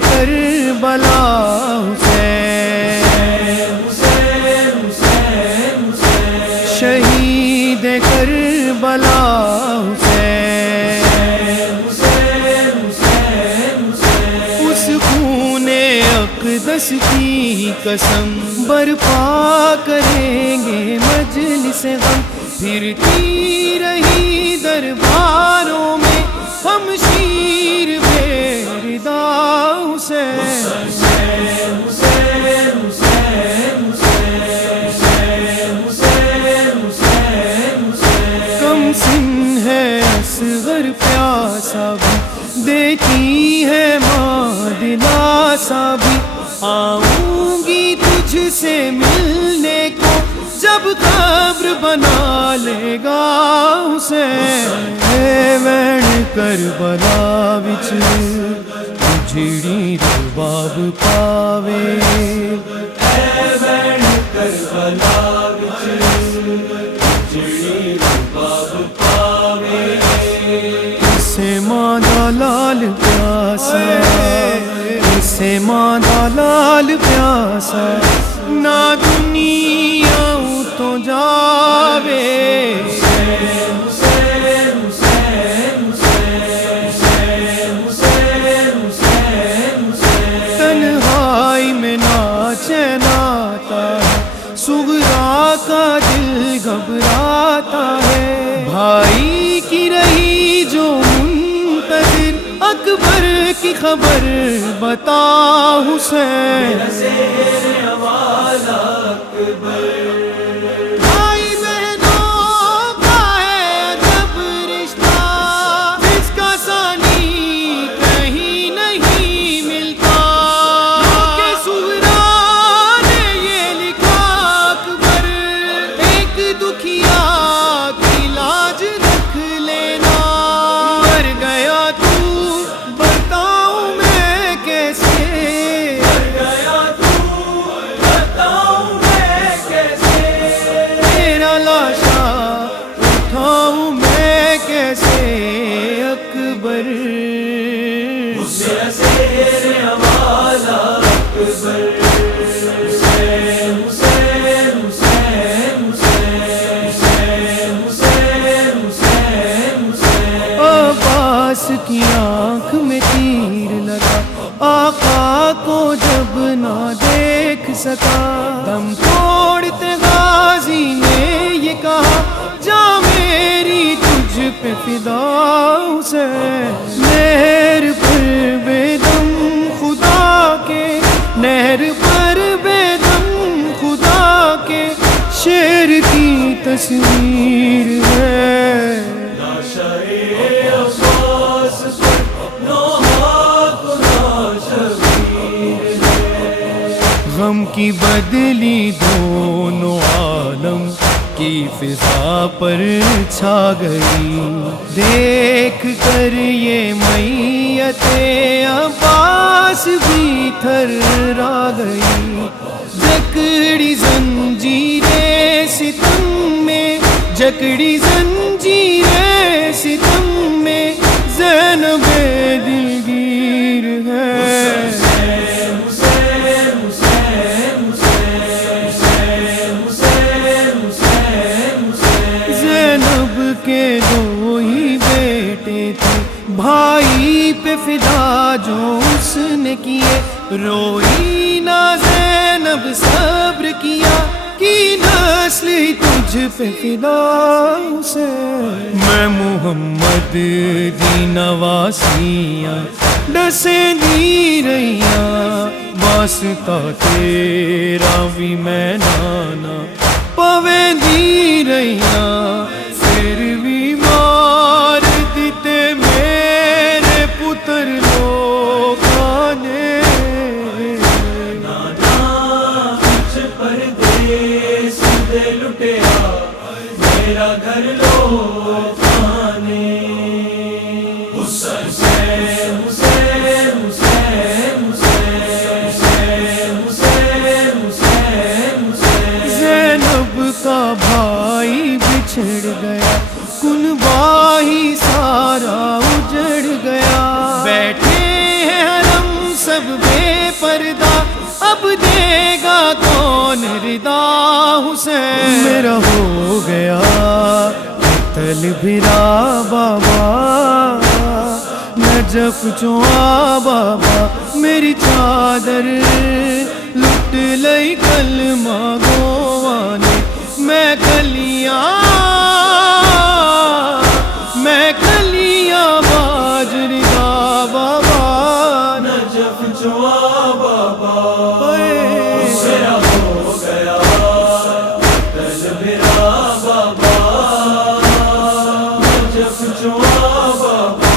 کربلا شہید کربلا اس خون اقدس کی قسم برپا کریں گے مجلس غم پھرتی رہی درباروں میں ہم شیر بے ردا کم سن ہے اصغر پیاسا بھی دیتی ہے ماں دلاسا بھی آؤں گی تجھ سے ملنے کو جب قبر بنا لے گا حسین وین کربلا وچ جڑی رباب پاوے وین کربلا وچ جڑی رباب پاوے اسے ماں دا لال پیاسا اسے ماں دا لال پیاسا نہ دنیا تو جاوے تنہائی میں ناچے ناتا ہے صغرا کا دل گھبراتا ہے بھائی کی رہی جو منتظر اکبر کی خبر بتا حسین بھائی بہنوں کا ہے جب رشتہ جس کا ثانی کہیں نہیں ملتا کہ صغرا نے یہ لکھا اکبر ایک دکھیا کی لاج رکھ لینا مر گیا تو بتاؤں میں کیسے عباس کی آنکھ میں تیر لگا آقا کو جب نہ دیکھ سکا دم توڑتے غازی نے یہ کہا جا میری تجھ پہ فدا حسین نہر پر بے دم خدا کے نہر پر بے دم خدا کے شیر کی تصویر ہے غم کی بدلی دونوں عالم کی فضا پر چھا گئی دیکھ کر یہ میت عباس بھی تھرا گئی جکڑی زنجیریں ستم میں جکڑی زنجیریں ستم میں زینب دلگیر ہے کے دو ہی بیٹے تھے بھائی پہ فدا جو اس نے کیے روئی نہ زینب صبر کیا کی نسل تجھ پہ فدا سے میں محمد دی نواسیاں ڈسے دی رہیاں واسطہ تیرا بھی میں نانا پویں دی رہیاں پھر بھی مار دیتے میرے پتر لوگوں نے نانا کچھ پردیس دے لٹیا میرا گھر لوگوں نے زینب کا بھائی بچھڑ گیا کنبہ ہی سارا اجڑ گیا بیٹھے ہیں حرم جب بے پردہ اب دے گا کون ردا حسین میرا ہو گیا تل بھرا بابا نجف چوا بابا میری چادر لٹ لئی کلمہ گوانے میں کلیاں باجری دا بابا نجف چوا بابا میرا ہو گیا تل بھرا بابا نجف چوا بابا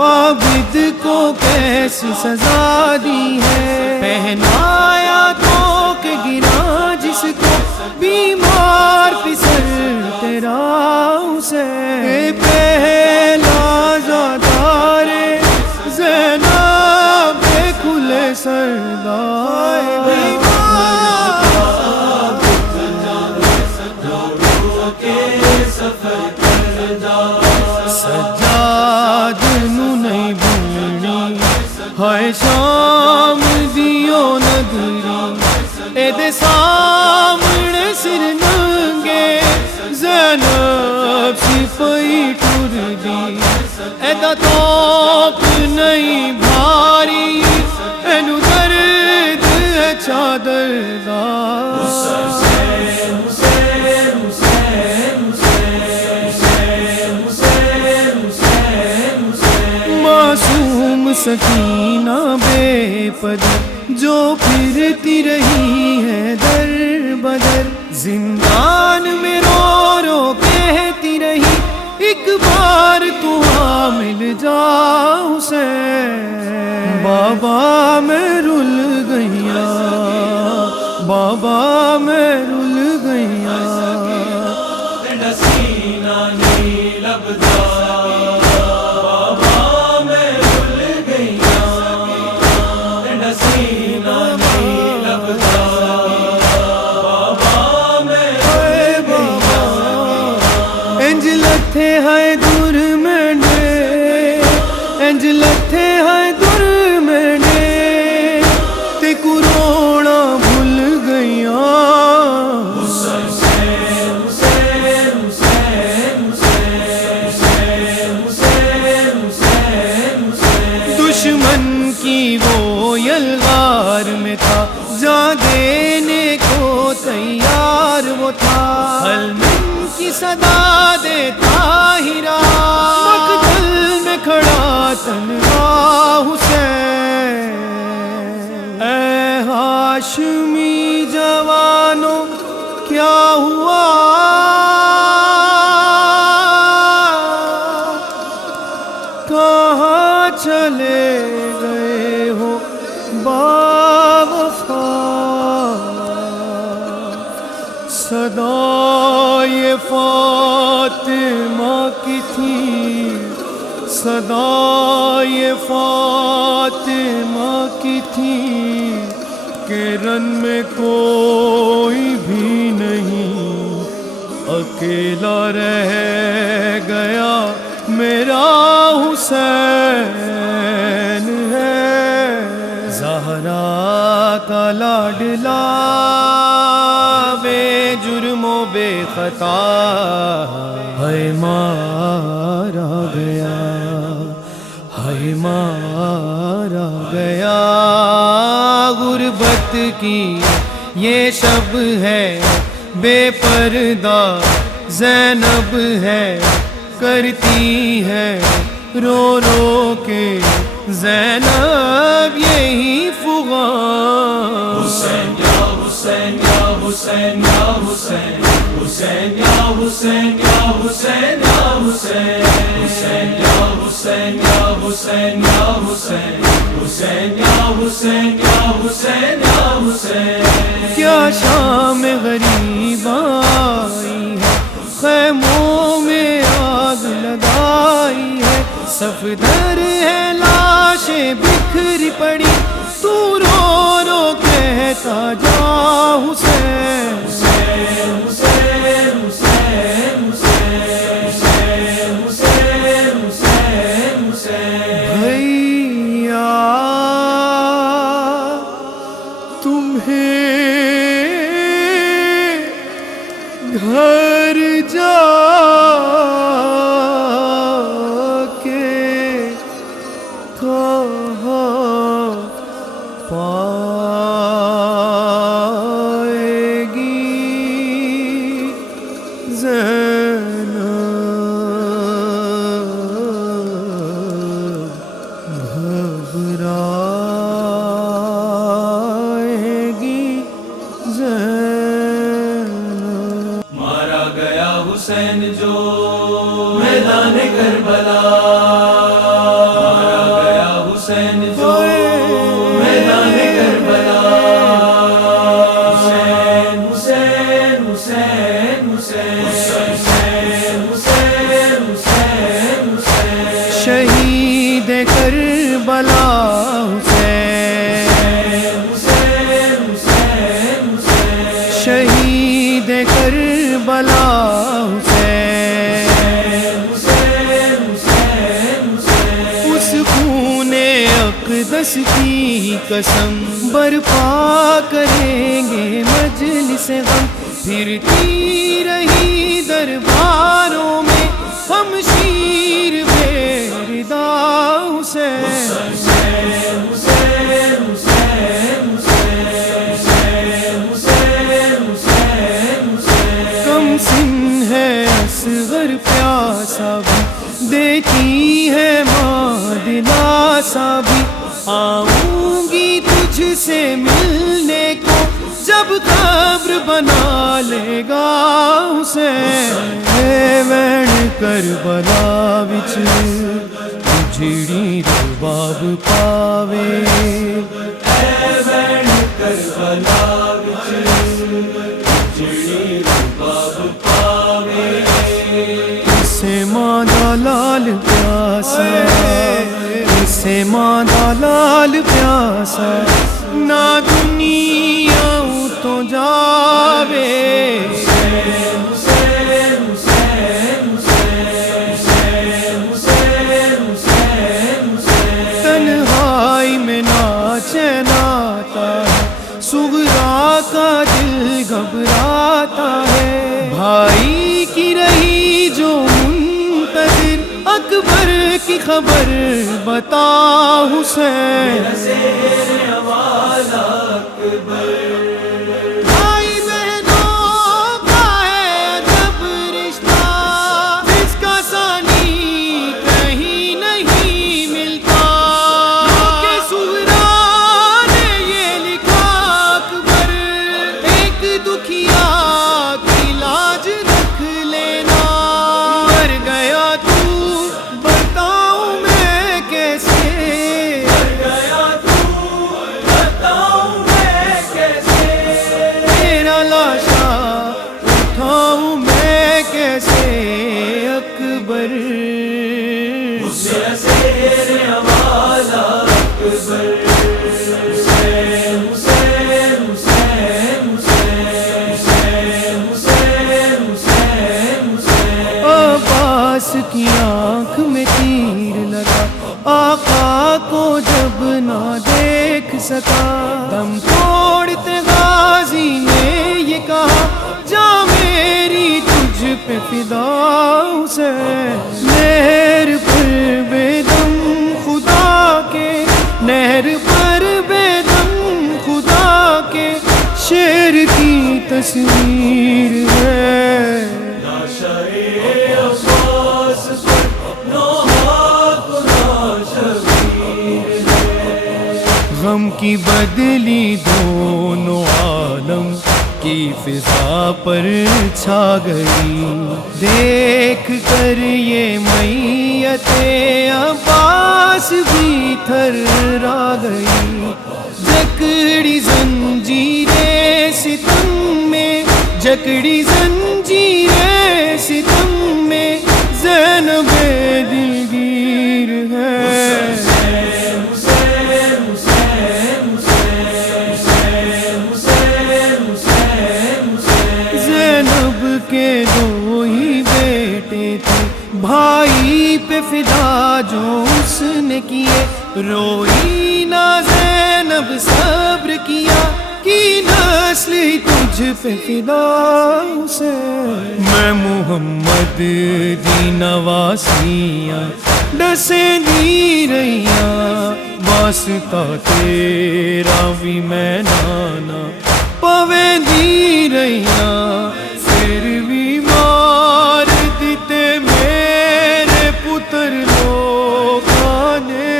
عابد کو کیسی سزا دی ہے پہنایا تو کہ گرا جس کو بیمار پسر تیرا اسے پہلا زادار زینب کھلے سردار سجاد نو نہیں بھولنی ہائے شام دیو نگری اے دے سامنے سر ننگے زینب سپاہی ٹر دی اے دا توپ نہیں بھاری اینو درد ہے چادر دا معصوم سکینہ بے پدر جو پھرتی رہی ہے در بدر زندان میں رو رو کہتی رہی ایک بار تو مل جا حسین بابا میں رل گیا بابا میں رل گیا ہے دور میں نے انج لتھے ہے دور میں نے تے کروڑا بھول گیا دشمن کی وہ یلغار میں تھا جان دینے کو تیار وہ تھا حلمن کی صدا دیتا ہیرا مقتل میں کھڑا تنہا حسین اے ہاشمی جوانوں کیا ہوا کہاں چلے گئے ہو باوفا صدا یہ فاطمہ کی تھی صدا یہ فاطمہ کی تھی کہ رن میں کوئی بھی نہیں اکیلا رہ گیا میرا حسین ہے زہرا کا لاڈلا بے جرم و بے خطا ہے مارا گیا ہے مارا گیا غربت کی یہ شب ہے بے پردہ زینب ہے کرتی ہے رو رو کے زینب یہی فغان حسین یا حسین یا حسین یا حسین حسین یا حسین یا حسین یا حسین حسین یا حسین یا حسین یا حسین حسین یا حسین یا حسین یا حسین کیا شام غریب آئی ہے خیموں میں آگ لگائی ہے صفدر ہے لاشیں بکھری پڑی تو رو رو کہتا تمہیں گھر جا کے کہاں پائے گی زینب گھبرائے گی زینب. مارا گیا حسین جو میدان کربلا، مارا گیا حسین جو میدان کربلا. حسین حسین حسین حسین حسین حسین حسین حسین شہید کربلا حسین، شہید کربلا حسین، اس خون اقدس کی قسم برپا کریں گے مجلس غم. پھرتی رہی درباروں میں ہم شیر بے ردا حسین. کم سن ہے اصغر پیاسا بھی، دیتی ہے ماں دلاسا بھی. آؤں گی تجھ سے ملنے کو جب قبر بنا لے گا حسین. اے وین کربلا وچ اجڑی رباب پاوے، اے وین کربلا وچ اجڑی رباب پاوے. اسے ماں دا لال پیاسا، اسے ماں دا لال پیاسا، نہ دنیا تو جاوے. تنہائی میں ناچے ناتا ہے، صغرا کا دل گھبراتا ہے. بھائی کی رہی جو منتظر، اکبر کی خبر بتا حسین. بھائی بہنوں کا ہے جب رشتہ، جس کا ثانی کہیں نہیں ملتا. کہ صغرا نے یہ لکھا اکبر، ایک دکھیا کی لاج رکھ لینا. مر گیا تو بتاؤں میں کیسے، مر گیا تو بتاؤں میں کیسے. تیرا لاشا اٹھاؤں میں کیسے اکبر. میرا شیر حوالہ اکبر. حسین حسین حسین حسین حسین حسین حسین. عباس کی آنکھ میں تیر لگا، آقا کو جب نہ دیکھ سکا. دم توڑتے غازی نے یہ کہا، جا میری تجھ پہ فدا حسین. نہر پر بے دم خدا کے، نہر پر بے دم خدا کے، شیر کی تصویر ہے. غم کی بدلی دونوں عالم کی فضا پر چھا گئی. دیکھ کر یہ میت عباس بھی تھرا گئی. جکڑی زنجیریں ستم میں، جکڑی زنجیریں ستم میں، زینب دلگیر ہے. زینب کے دو ہی بیٹے تھے، بھائی پہ فدا جو اس نے کیے. روئی نہ زینب صبر کیا تجھ پہ فدا حسین میں محمد دی نواسیاں ڈسے دی رہیاں واسطہ تیرا بھی میں نانا پویں دی رہیاں پھر بھی مار دیتے میرے پتر لوگاں نے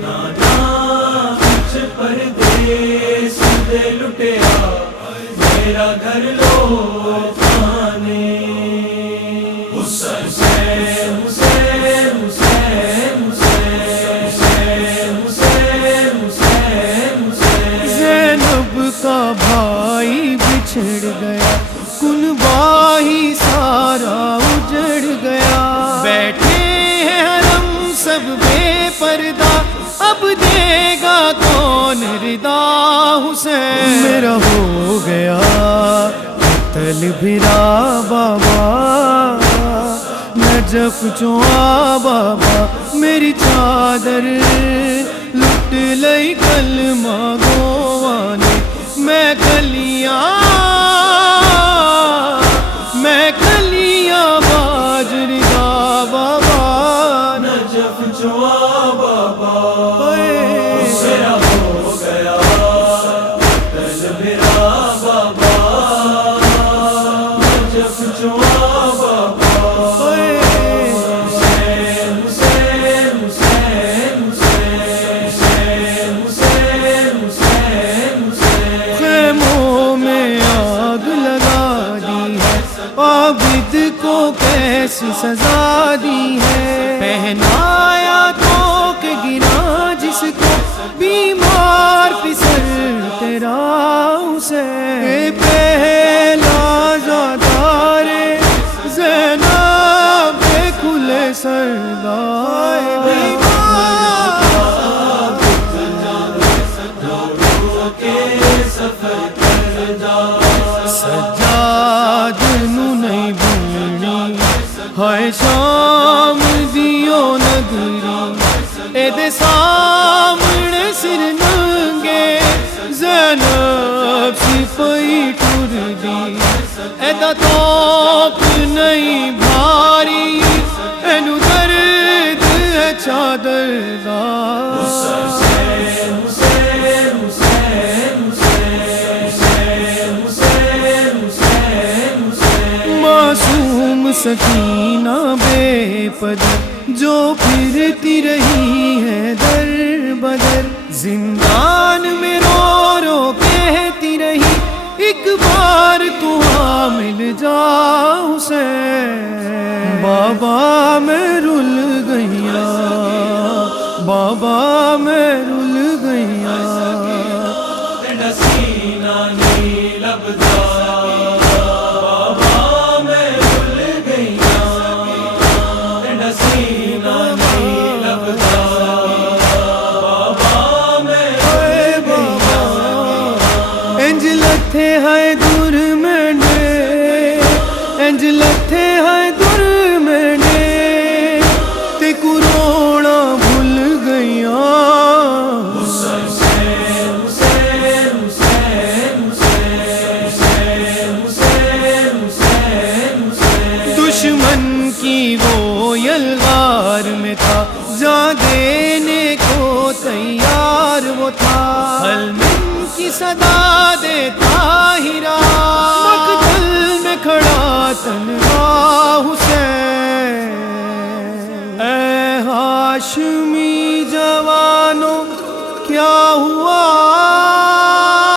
نانا کچھ پردیس دے لٹیا میرا گھر لوگاں نے حسین حسین حسین زینب کا بھائی بچھڑ گیا کنبہ ہی سارا اجڑ گیا بیٹھے ہیں حرم سب بے پردہ اب دے گا کون ردا حسین میرا ہو گیا قتل بھرا بابا نجف چوا بابا میری چادر لٹ لئی کلمہ گواں نے میں کلیاں باجر دا بابا نجف چوا بابا میرا ہو گیا قتل بھرا بابا نجف چوا بابا عابد کو کیسی سزا دی ہے پہنایا تو کہ گرا جس کو بیمار پسر تیرا حسین پہلا زادار زینب کے کھلے سردار سجاد نو نہیں بھولنی ہائے شام دیو نگری اے دے سامنے سر ننگے زینب سپاہی ٹر دی اے دا توپ نہیں بھاری اینو درد ہے چادر دا معصوم سکینہ بے پدر جو پھرتی رہی ہے در بدر زندان میں رو رو کہتی رہی ایک بار تو آ مل جا حسین بابا میں رل گئیا بابا میں رل گئیا سینہ نہیں لبدا لتھے ہے دور مینڈے انج لتھے ہے دور مینڈے تے کروڑا بھول گئیاں دشمن کی وہ یلغار میں تھا جان دینے کو تیار وہ تھا حلم کی صدا دیتا ہی رہا مقتل میں کھڑا تن